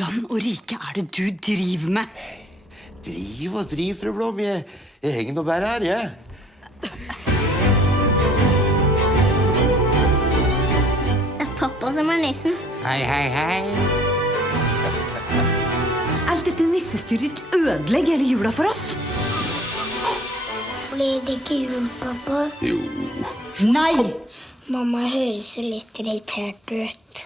land og rike er det du driver med? Driv og driv, fru Blom. Jeg henger nå bare her, jeg. Det er pappa som er nissen. Hei, hei, hei. Alt dette nissestyret ødelegger hele jula for oss. Blir det ikke jul, pappa? Jo. Nei! Mamma høres jo litt irritert ut.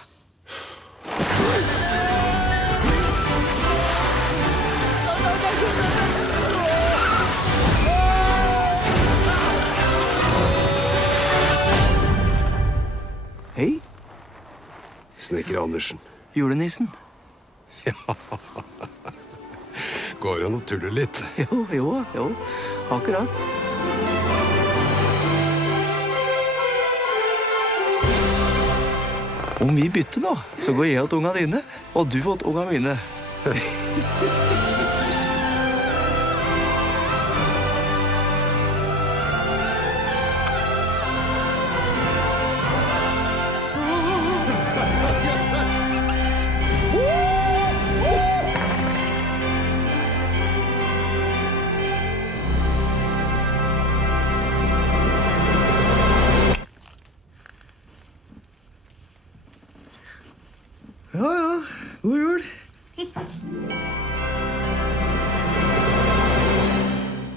Hei, Snekker Andersen. julenissen. Går an å tulle litt. Jo, akkurat. Om vi bytter nå, så går jeg åt unga dine, og du åt unga mine. Ja, god jul.